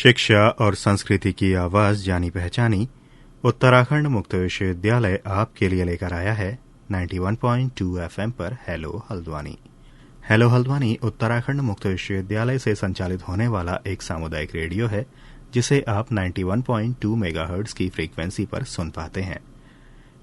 शिक्षा और संस्कृति की आवाज जानी पहचानी उत्तराखंड मुक्त विश्वविद्यालय आपके लिए लेकर आया है 91.2 एफएम पर हेलो हल्द्वानी। हेलो हल्द्वानी उत्तराखंड मुक्त विश्वविद्यालय से संचालित होने वाला एक सामुदायिक रेडियो है जिसे आप 91.2 मेगाहर्ट्ज की फ्रीक्वेंसी पर सुन पाते हैं।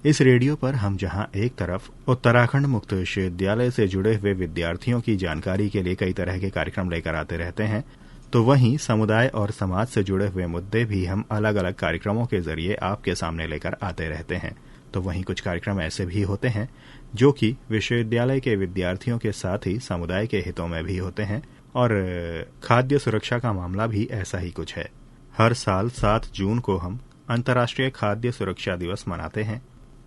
इस रेडियो पर हम जहां एक तरफ उत्तराखंड मुक्त विश्वविद्यालय से जुड़े हुए विद्यार्थियों की जानकारी के लिए कई तरह के कार्यक्रम लेकर आते रहते हैं, तो वहीं समुदाय और समाज से जुड़े हुए मुद्दे भी हम अलग अलग कार्यक्रमों के जरिए आपके सामने लेकर आते रहते हैं। तो वहीं कुछ कार्यक्रम ऐसे भी होते हैं जो कि विश्वविद्यालय के विद्यार्थियों के साथ ही समुदाय के हितों में भी होते हैं, और खाद्य सुरक्षा का मामला भी ऐसा ही कुछ है। हर साल 7 जून को हम अंतर्राष्ट्रीय खाद्य सुरक्षा दिवस मनाते हैं।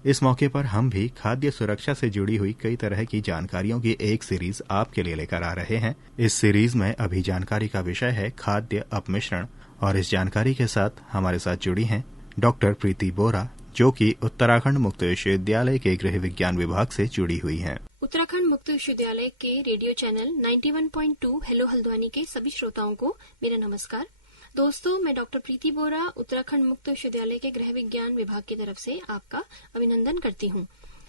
इस मौके पर हम भी खाद्य सुरक्षा से जुड़ी हुई कई तरह की जानकारियों की एक सीरीज आपके लिए लेकर आ रहे हैं। इस सीरीज में अभी जानकारी का विषय है खाद्य अपमिश्रण, और इस जानकारी के साथ हमारे साथ जुड़ी हैं डॉक्टर प्रीति बोरा, जो कि उत्तराखंड मुक्त विश्वविद्यालय के गृह विज्ञान विभाग से जुड़ी हुई हैं। उत्तराखंड मुक्त विश्वविद्यालय के रेडियो चैनल 91.2 हेलो हल्द्वानी के सभी श्रोताओं को मेरा नमस्कार। दोस्तों, मैं डॉक्टर प्रीति बोरा उत्तराखंड मुक्त विश्वविद्यालय के गृह विज्ञान विभाग की तरफ से आपका अभिनंदन करती हूँ।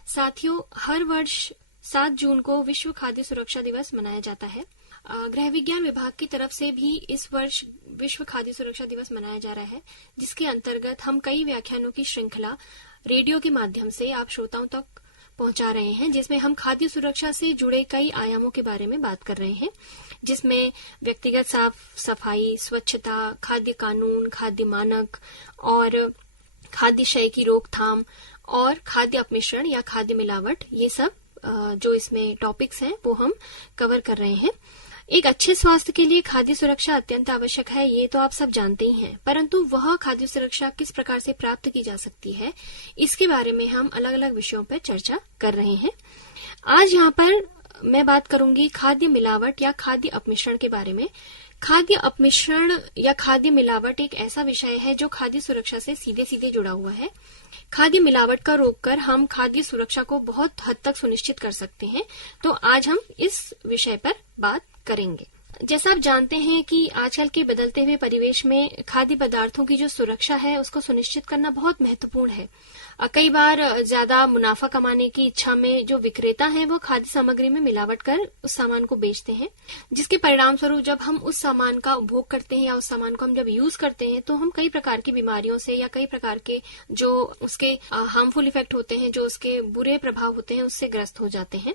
साथियों, हर वर्ष 7 जून को विश्व खाद्य सुरक्षा दिवस मनाया जाता है। गृह विज्ञान विभाग की तरफ से भी इस वर्ष विश्व खाद्य सुरक्षा दिवस मनाया जा रहा है, जिसके अंतर्गत हम कई व्याख्यानों की श्रृंखला रेडियो के माध्यम से आप श्रोताओं तक पहुंचा रहे हैं, जिसमें हम खाद्य सुरक्षा से जुड़े कई आयामों के बारे में बात कर रहे हैं, जिसमें व्यक्तिगत साफ सफाई, स्वच्छता, खाद्य कानून, खाद्य मानक और खाद्य क्षय की रोकथाम और खाद्य अपमिश्रण या खाद्य मिलावट, ये सब जो इसमें टॉपिक्स हैं वो हम कवर कर रहे हैं। एक अच्छे स्वास्थ्य के लिए खाद्य सुरक्षा अत्यंत आवश्यक है, ये तो आप सब जानते ही हैं, परंतु वह खाद्य सुरक्षा किस प्रकार से प्राप्त की जा सकती है, इसके बारे में हम अलग अलग विषयों पर चर्चा कर रहे हैं। आज यहाँ पर मैं बात करूंगी खाद्य मिलावट या खाद्य अपमिश्रण के बारे में। खाद्य अपमिश्रण या खाद्य मिलावट एक ऐसा विषय है जो खाद्य सुरक्षा से सीधे सीधे जुड़ा हुआ है। खाद्य मिलावट का रोककर हम खाद्य सुरक्षा को बहुत हद तक सुनिश्चित कर सकते हैं। तो आज हम इस विषय पर बात करेंगे। जैसा आप जानते हैं कि आजकल के बदलते हुए परिवेश में खाद्य पदार्थों की जो सुरक्षा है उसको सुनिश्चित करना बहुत महत्वपूर्ण है। कई बार ज्यादा मुनाफा कमाने की इच्छा में जो विक्रेता हैं वो खाद्य सामग्री में मिलावट कर उस सामान को बेचते हैं, जिसके परिणाम स्वरूप जब हम उस सामान का उपभोग करते हैं या उस सामान को हम जब यूज करते हैं तो हम कई प्रकार की बीमारियों से या कई प्रकार के जो उसके हार्मफुल इफेक्ट होते हैं, जो उसके बुरे प्रभाव होते हैं, उससे ग्रस्त हो जाते हैं।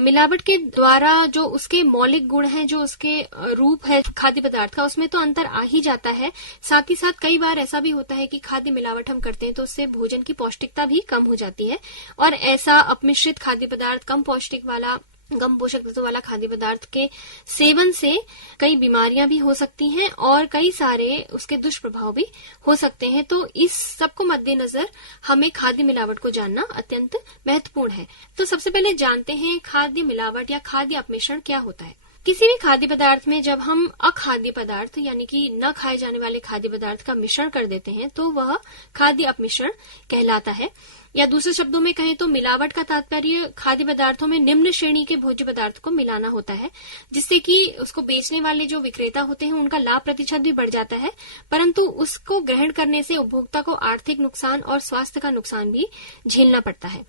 मिलावट के द्वारा जो उसके मौलिक गुण हैं, जो उसके रूप है खाद्य पदार्थ का, उसमें तो अंतर आ ही जाता है। साथ ही साथ कई बार ऐसा भी होता है कि खाद्य मिलावट हम करते हैं तो उससे भोजन की पौष्टिकता भी कम हो जाती है, और ऐसा अपमिश्रित खाद्य पदार्थ, कम पोषक तत्वों वाला खाद्य पदार्थ के सेवन से कई बीमारियां भी हो सकती हैं और कई सारे उसके दुष्प्रभाव भी हो सकते हैं। तो इस सबको मद्देनजर हमें खाद्य मिलावट को जानना अत्यंत महत्वपूर्ण है। तो सबसे पहले जानते हैं खाद्य मिलावट या खाद्य अपमिश्रण क्या होता है। किसी भी खाद्य पदार्थ में जब हम अखाद्य पदार्थ यानी कि न खाए जाने वाले खाद्य पदार्थ का मिश्रण कर देते हैं तो वह खाद्य अपमिश्रण कहलाता है। या दूसरे शब्दों में कहें तो मिलावट का तात्पर्य खाद्य पदार्थों में निम्न श्रेणी के भोज्य पदार्थ को मिलाना होता है, जिससे कि उसको बेचने वाले जो विक्रेता होते हैं उनका लाभ प्रतिशत भी बढ़ जाता है, परंतु उसको ग्रहण करने से उपभोक्ता को आर्थिक नुकसान और स्वास्थ्य का नुकसान भी झेलना पड़ता है।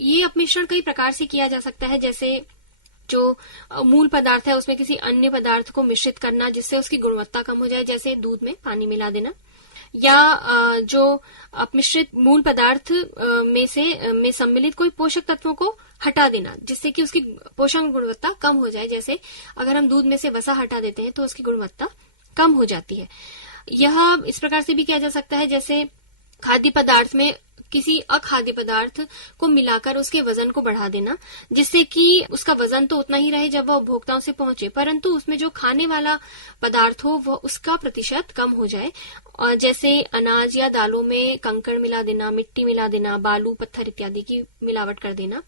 ये अपमिश्रण कई प्रकार से किया जा सकता है, जैसे जो मूल पदार्थ है उसमें किसी अन्य पदार्थ को मिश्रित करना जिससे उसकी गुणवत्ता कम हो जाए, जैसे दूध में पानी मिला देना, या जो अपमिश्रित मूल पदार्थ में सम्मिलित कोई पोषक तत्वों को हटा देना जिससे कि उसकी पोषण गुणवत्ता कम हो जाए। जैसे अगर हम दूध में से वसा हटा देते हैं तो उसकी गुणवत्ता कम हो जाती है। यह इस प्रकार से भी किया जा सकता है, जैसे खाद्य पदार्थ में किसी अखाद्य पदार्थ को मिलाकर उसके वजन को बढ़ा देना, जिससे कि उसका वजन तो उतना ही रहे जब वह उपभोक्ताओं से पहुंचे, परंतु उसमें जो खाने वाला पदार्थ हो वह उसका प्रतिशत कम हो जाए। और जैसे अनाज या दालों में कंकड़ मिला देना, मिट्टी मिला देना, बालू, पत्थर इत्यादि की मिलावट कर देना,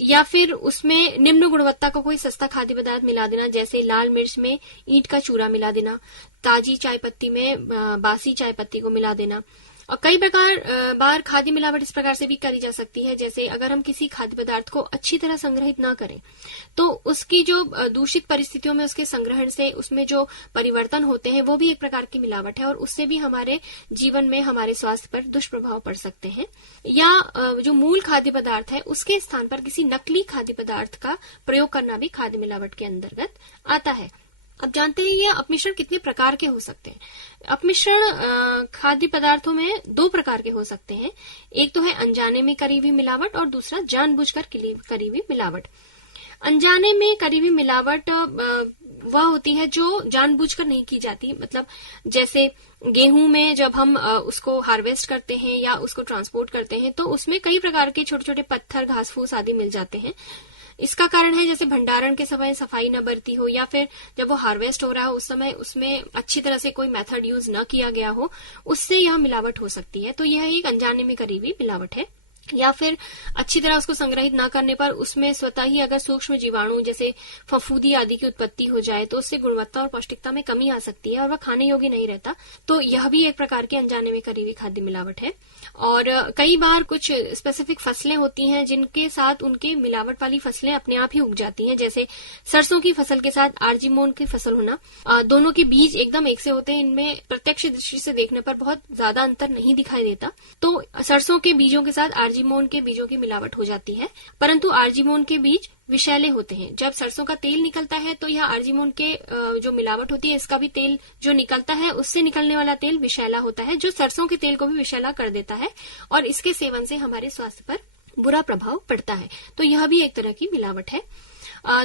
या फिर उसमें निम्न गुणवत्ता का कोई सस्ता खाद्य पदार्थ मिला देना, जैसे लाल मिर्च में ईंट का चूरा मिला देना, ताजी चाय पत्ती में बासी चाय पत्ती को मिला देना, और कई बार खाद्य मिलावट इस प्रकार से भी करी जा सकती है, जैसे अगर हम किसी खाद्य पदार्थ को अच्छी तरह संग्रहित ना करें तो उसकी जो दूषित परिस्थितियों में उसके संग्रहण से उसमें जो परिवर्तन होते हैं वो भी एक प्रकार की मिलावट है और उससे भी हमारे जीवन में हमारे स्वास्थ्य पर दुष्प्रभाव पड़ सकते हैं। या जो मूल खाद्य पदार्थ है उसके स्थान पर किसी नकली खाद्य पदार्थ का प्रयोग करना भी खाद्य मिलावट के अंतर्गत आता है। अब जानते हैं ये अपमिश्रण कितने प्रकार के हो सकते हैं। अपमिश्रण खाद्य पदार्थों में दो प्रकार के हो सकते हैं। एक तो है अनजाने में करी हुई मिलावट और दूसरा जानबूझकर करी हुई मिलावट। अनजाने में करी हुई मिलावट वह होती है जो जानबूझकर नहीं की जाती, मतलब जैसे गेहूं में जब हम उसको हार्वेस्ट करते हैं या उसको ट्रांसपोर्ट करते हैं तो उसमें कई प्रकार के छोटे छोटे पत्थर, घास फूस आदि मिल जाते हैं। इसका कारण है जैसे भंडारण के समय सफाई न बरती हो या फिर जब वो हार्वेस्ट हो रहा हो उस समय उसमें अच्छी तरह से कोई मेथड यूज न किया गया हो, उससे यह मिलावट हो सकती है। तो यह एक अनजाने में करी हुई मिलावट है। या फिर अच्छी तरह उसको संग्रहित न करने पर उसमें स्वतः ही अगर सूक्ष्म जीवाणु जैसे फफूंदी आदि की उत्पत्ति हो जाए तो उससे गुणवत्ता और पौष्टिकता में कमी आ सकती है और वह खाने योग्य नहीं रहता। तो यह भी एक प्रकार की अनजाने में करी हुई खाद्य मिलावट है। और कई बार कुछ स्पेसिफिक फसलें होती हैं जिनके साथ उनके मिलावट वाली फसलें अपने आप ही उग जाती हैं, जैसे सरसों की फसल के साथ आर्जीमोन की फसल होना। दोनों के बीज एकदम एक से होते हैं, इनमें प्रत्यक्ष दृष्टि से देखने पर बहुत ज्यादा अंतर नहीं दिखाई देता। तो सरसों के बीजों के साथ आर्जीमोन के बीजों की मिलावट हो जाती है, परंतु आर्जीमोन के बीज विषैले होते हैं। जब सरसों का तेल निकलता है तो यह आर्जीमोन के जो मिलावट होती है इसका भी तेल जो निकलता है उससे निकलने वाला तेल विषैला होता है, जो सरसों के तेल को भी विषैला कर देता है और इसके सेवन से हमारे स्वास्थ्य पर बुरा प्रभाव पड़ता है। तो यह भी एक तरह की मिलावट है।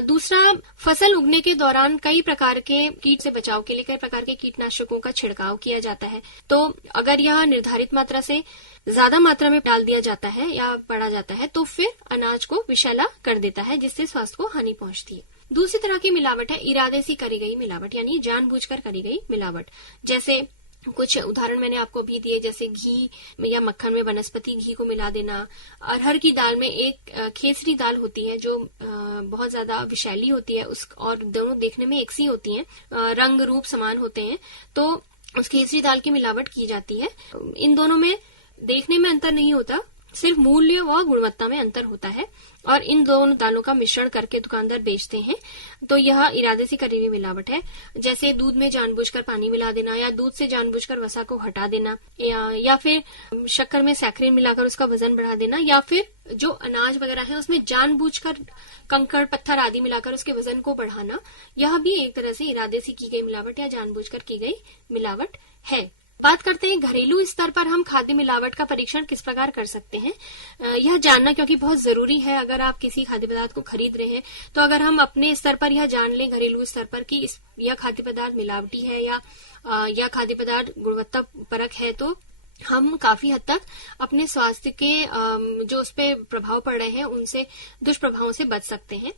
दूसरा, फसल उगने के दौरान कई प्रकार के कीट से बचाव के लिए कई प्रकार के कीटनाशकों का छिड़काव किया जाता है। तो अगर यह निर्धारित मात्रा से ज्यादा मात्रा में डाल दिया जाता है या बढ़ा जाता है तो फिर अनाज को विषैला कर देता है, जिससे स्वास्थ्य को हानि पहुंचती है। दूसरी तरह की मिलावट है इरादे से करी गई मिलावट, यानी जानबूझकर करी गई मिलावट। जैसे कुछ उदाहरण मैंने आपको भी दिए, जैसे घी या मक्खन में वनस्पति घी को मिला देना। अरहर की दाल में एक खेसरी दाल होती है जो बहुत ज्यादा विषैली होती है और दोनों देखने में एक सी होती हैं, रंग रूप समान होते हैं, तो उस खेसरी दाल की मिलावट की जाती है। इन दोनों में देखने में अंतर नहीं होता, सिर्फ मूल्य व गुणवत्ता में अंतर होता है और इन दोनों दालों का मिश्रण करके दुकानदार बेचते हैं। तो यह इरादे से करी हुई मिलावट है। जैसे दूध में जानबूझकर पानी मिला देना या दूध से जानबूझकर वसा को हटा देना या फिर शक्कर में सैकरीन मिलाकर उसका वजन बढ़ा देना या फिर जो अनाज वगैरह है उसमें जानबूझकर कंकड़ पत्थर आदि मिलाकर उसके वजन को बढ़ाना, यह भी एक तरह से इरादे से की गई मिलावट या जानबूझकर की गई मिलावट है। बात करते हैं घरेलू स्तर पर हम खाद्य मिलावट का परीक्षण किस प्रकार कर सकते हैं। यह जानना क्योंकि बहुत जरूरी है। अगर आप किसी खाद्य पदार्थ को खरीद रहे हैं तो अगर हम अपने स्तर पर यह जान लें घरेलू स्तर पर कि यह खाद्य पदार्थ मिलावटी है या खाद्य पदार्थ गुणवत्ता परक है, तो हम काफी हद तक अपने स्वास्थ्य के जो उस पे प्रभाव पड़ रहे हैं उनसे दुष्प्रभावों से बच सकते हैं।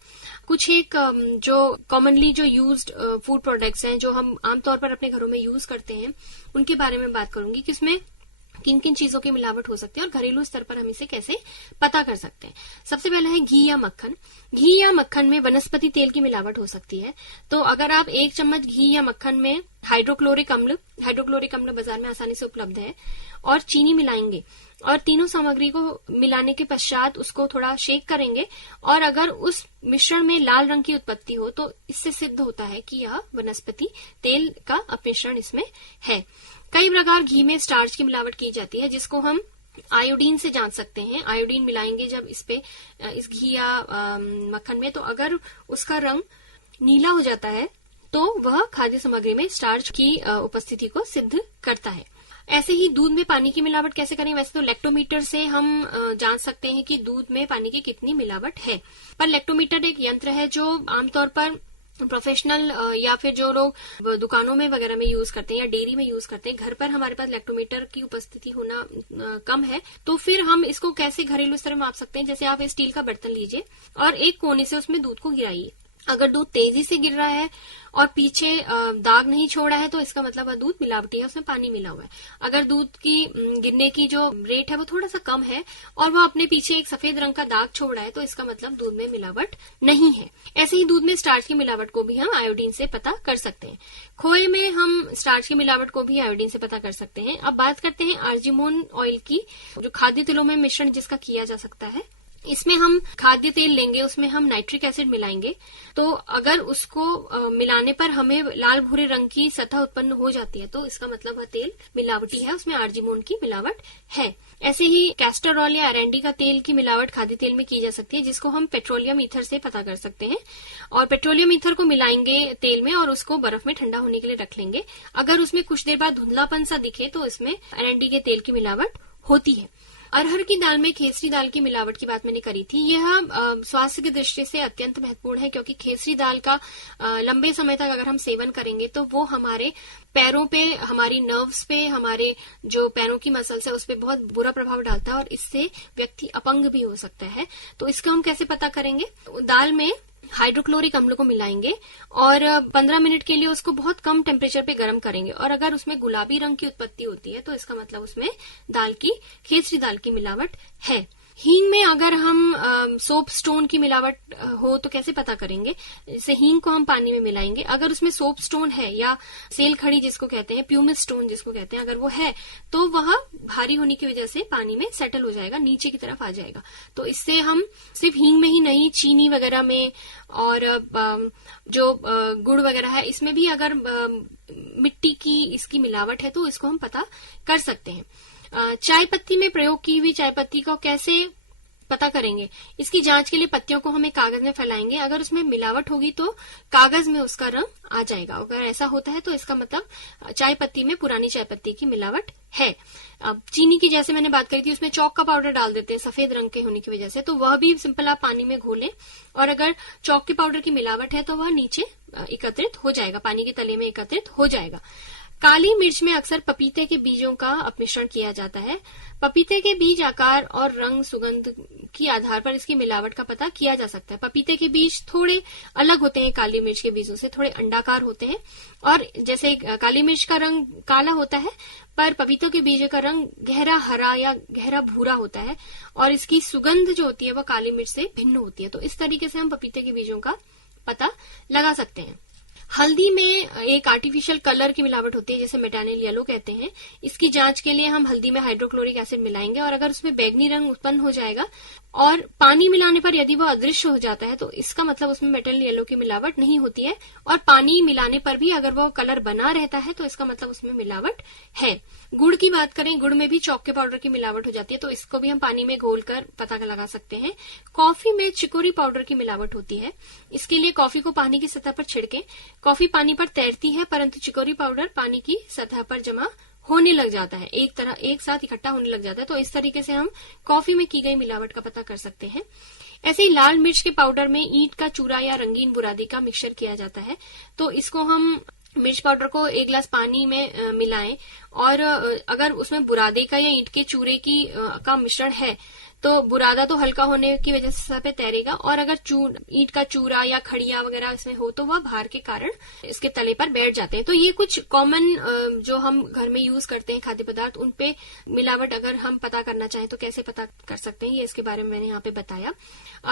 कुछ एक जो कॉमनली जो यूज्ड फूड प्रोडक्ट्स हैं जो हम आमतौर पर अपने घरों में यूज करते हैं उनके बारे में बात करूंगी कि इसमें किन किन चीजों की मिलावट हो सकती है और घरेलू स्तर पर हम इसे कैसे पता कर सकते हैं। सबसे पहला है घी या मक्खन। घी या मक्खन में वनस्पति तेल की मिलावट हो सकती है। तो अगर आप 1 चम्मच घी या मक्खन में हाइड्रोक्लोरिक अम्ल बाजार में आसानी से उपलब्ध है और चीनी मिलाएंगे और तीनों सामग्री को मिलाने के पश्चात उसको थोड़ा शेक करेंगे और अगर उस मिश्रण में लाल रंग की उत्पत्ति हो तो इससे सिद्ध होता है कि यह वनस्पति तेल का अपमिश्रण इसमें है। कई प्रकार घी में स्टार्च की मिलावट की जाती है जिसको हम आयोडीन से जांच सकते हैं। आयोडीन मिलाएंगे जब इस घी या मक्खन में, तो अगर उसका रंग नीला हो जाता है तो वह खाद्य सामग्री में स्टार्च की उपस्थिति को सिद्ध करता है। ऐसे ही दूध में पानी की मिलावट कैसे करें। वैसे तो लैक्टोमीटर से हम जान सकते हैं कि दूध में पानी की कितनी मिलावट है, पर लैक्टोमीटर एक यंत्र है जो आमतौर पर प्रोफेशनल या फिर जो लोग दुकानों में वगैरह में यूज करते हैं या डेयरी में यूज करते हैं, घर पर हमारे पास लैक्टोमीटर की उपस्थिति होना कम है, तो फिर हम इसको कैसे घरेलू स्तर में माप सकते हैं। जैसे आप स्टील का बर्तन लीजिए और एक कोने से उसमें दूध को गिराइए। अगर दूध तेजी से गिर रहा है और पीछे दाग नहीं छोड़ा है तो इसका मतलब वह दूध मिलावटी है, उसमें पानी मिला हुआ है। अगर दूध की गिरने की जो रेट है वो थोड़ा सा कम है और वह अपने पीछे एक सफेद रंग का दाग छोड़ा है तो इसका मतलब दूध में मिलावट नहीं है। ऐसे ही दूध में स्टार्च की मिलावट को भी हम आयोडीन से पता कर सकते हैं। खोए में हम स्टार्च की मिलावट को भी आयोडीन से पता कर सकते हैं। अब बात करते हैं आर्जिमोन ऑयल की, जो खाद्य तेलों में मिश्रण जिसका किया जा सकता है। इसमें हम खाद्य तेल लेंगे, उसमें हम नाइट्रिक एसिड मिलाएंगे, तो अगर उसको मिलाने पर हमें लाल भूरे रंग की सतह उत्पन्न हो जाती है तो इसका मतलब वह तेल मिलावटी है, उसमें आर्जिमोन की मिलावट है। ऐसे ही कैस्टर ऑयल या अरेंडी का तेल की मिलावट खाद्य तेल में की जा सकती है, जिसको हम पेट्रोलियम ईथर से पता कर सकते हैं। और पेट्रोलियम ईथर को मिलाएंगे तेल में और उसको बर्फ में ठंडा होने के लिए रख लेंगे। अगर उसमें कुछ देर बाद धुंधलापन सा दिखे तो इसमें अरेंडी के तेल की मिलावट होती है। अरहर की दाल में खेसरी दाल की मिलावट की बात मैंने करी थी। यह स्वास्थ्य की दृष्टि से अत्यंत महत्वपूर्ण है, क्योंकि खेसरी दाल का लंबे समय तक अगर हम सेवन करेंगे तो वो हमारे पैरों पे, हमारी नर्व्स पे, हमारे जो पैरों की मसल्स है उस पे बहुत बुरा प्रभाव डालता है और इससे व्यक्ति अपंग भी हो सकता है। तो इसका हम कैसे पता करेंगे? दाल में हाइड्रोक्लोरिक अम्ल को मिलाएंगे और 15 मिनट के लिए उसको बहुत कम टेम्परेचर पे गर्म करेंगे और अगर उसमें गुलाबी रंग की उत्पत्ति होती है तो इसका मतलब उसमें खेसरी दाल की मिलावट है। हींग में अगर हम सोप स्टोन की मिलावट हो तो कैसे पता करेंगे? जैसे हींग को हम पानी में मिलाएंगे, अगर उसमें सोप स्टोन है या सेल खड़ी जिसको कहते हैं, प्यूमिस स्टोन जिसको कहते हैं, अगर वो है तो वह भारी होने की वजह से पानी में सेटल हो जाएगा, नीचे की तरफ आ जाएगा। तो इससे हम सिर्फ हींग में ही नहीं, चीनी वगैरह में और जो गुड़ वगैरह है इसमें भी अगर मिट्टी की इसकी मिलावट है तो इसको हम पता कर सकते हैं। चाय पत्ती में प्रयोग की हुई चाय पत्ती को कैसे पता करेंगे? इसकी जांच के लिए पत्तियों को हम एक कागज में फैलाएंगे, अगर उसमें मिलावट होगी तो कागज में उसका रंग आ जाएगा। अगर ऐसा होता है तो इसका मतलब चाय पत्ती में पुरानी चाय पत्ती की मिलावट है। अब चीनी की जैसे मैंने बात करी थी, उसमें चौक का पाउडर डाल देते हैं सफेद रंग के होने की वजह से, तो वह भी सिंपल आप पानी में घोलें और अगर चौक के पाउडर की मिलावट है तो वह नीचे एकत्रित हो जाएगा, पानी के तले में एकत्रित हो जाएगा। काली मिर्च में अक्सर पपीते के बीजों का अपमिश्रण किया जाता है। पपीते के बीज आकार और रंग, सुगंध के आधार पर इसकी मिलावट का पता किया जा सकता है। पपीते के बीज थोड़े अलग होते हैं काली मिर्च के बीजों से, थोड़े अंडाकार होते हैं और जैसे काली मिर्च का रंग काला होता है पर पपीतों के बीज का रंग गहरा हरा या गहरा भूरा होता है और इसकी सुगंध जो होती है वह काली मिर्च से भिन्न होती है। तो इस तरीके से हम पपीते के बीजों का पता लगा सकते हैं। हल्दी में एक आर्टिफिशियल कलर की मिलावट होती है जिसे मेटानिल येलो कहते हैं। इसकी जांच के लिए हम हल्दी में हाइड्रोक्लोरिक एसिड मिलाएंगे और अगर उसमें बैंगनी रंग उत्पन्न हो जाएगा और पानी मिलाने पर यदि वो अदृश्य हो जाता है तो इसका मतलब उसमें मेटानिल येलो की मिलावट नहीं होती है और पानी मिलाने पर भी अगर वो कलर बना रहता है तो इसका मतलब उसमें मिलावट है। गुड़ की बात करें, गुड़ में भी चौक के पाउडर की मिलावट हो जाती है तो इसको भी हम पानी में घोलकर पता लगा सकते हैं। कॉफी में चिकोरी पाउडर की मिलावट होती है। इसके लिए कॉफी को पानी की सतह पर छिड़कें। कॉफी पानी पर तैरती है परंतु चिकोरी पाउडर पानी की सतह पर जमा होने लग जाता है, एक साथ इकट्ठा होने लग जाता है। तो इस तरीके से हम कॉफी में की गई मिलावट का पता कर सकते हैं। ऐसे ही लाल मिर्च के पाउडर में ईंट का चूरा या रंगीन बुरादी का मिक्सचर किया जाता है तो इसको हम मिर्च पाउडर को 1 गिलास पानी में मिलाएं और अगर उसमें बुरादे का या ईंट के चूरे का मिश्रण है तो बुरादा तो हल्का होने की वजह से सतह पे तैरेगा और अगर ईंट का चूरा या खड़िया वगैरह इसमें हो तो वह भार के कारण इसके तले पर बैठ जाते हैं। तो ये कुछ कॉमन जो हम घर में यूज करते हैं खाद्य पदार्थ, उन पे मिलावट अगर हम पता करना चाहें तो कैसे पता कर सकते हैं, ये इसके बारे में मैंने यहाँ पे बताया।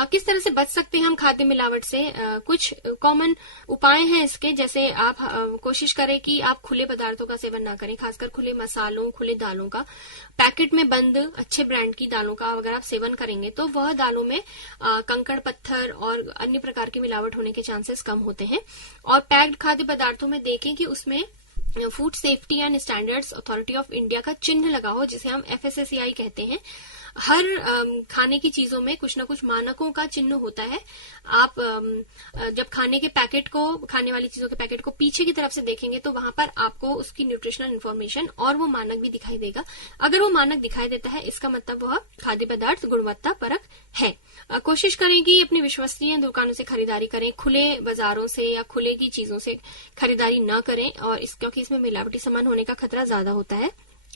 किस तरह से बच सकते हैं हम खाद्य मिलावट से? कुछ कॉमन उपाय हैं इसके, जैसे आप कोशिश करें कि आप खुले पदार्थों का सेवन ना करें, खासकर खुले मसालों, खुले दालों का। पैकेट में बंद अच्छे ब्रांड की दालों का अगर आप सेवन करेंगे तो वह दालों में कंकड़ पत्थर और अन्य प्रकार की मिलावट होने के चांसेस कम होते हैं। और पैक्ड खाद्य पदार्थों में देखें कि उसमें food safety and standards authority of India का चिन्ह लगा हो, जिसे हम FSSAI कहते हैं। हर खाने की चीजों में कुछ न कुछ मानकों का चिन्ह होता है। आप जब खाने वाली चीजों के पैकेट को पीछे की तरफ से देखेंगे तो वहां पर आपको उसकी न्यूट्रिशनल इन्फॉर्मेशन और वो मानक भी दिखाई देगा। अगर वो मानक दिखाई देता है इसका मतलब वह खाद्य पदार्थ गुणवत्ता परक है। कोशिश करें कि अपनी विश्वसनीय दुकानों से खरीदारी करें, खुले बाजारों से या खुले की चीजों से खरीदारी न करें और क्योंकि इसमें मिलावटी सामान होने का खतरा ज्यादा होता है।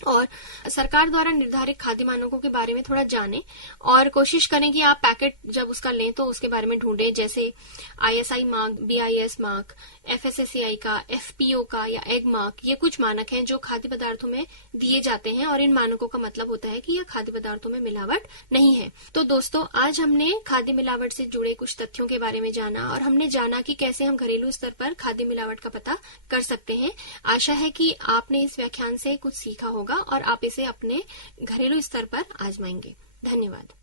और सरकार द्वारा निर्धारित खाद्य मानकों के बारे में थोड़ा जानें और कोशिश करें कि आप पैकेट जब उसका लें तो उसके बारे में ढूंढें, जैसे ISI mark, BIS mark, FSSAI का, FPO का या एग मार्क। ये कुछ मानक हैं जो खाद्य पदार्थों में दिए जाते हैं और इन मानकों का मतलब होता है कि यह खाद्य पदार्थों में मिलावट नहीं है। तो दोस्तों, आज हमने खाद्य मिलावट से जुड़े कुछ तथ्यों के बारे में जाना और हमने जाना कि कैसे हम घरेलू स्तर पर खाद्य मिलावट का पता कर सकते हैं। आशा है कि आपने इस व्याख्यान से कुछ सीखा होगा और आप इसे अपने घरेलू स्तर पर आजमाएंगे। धन्यवाद।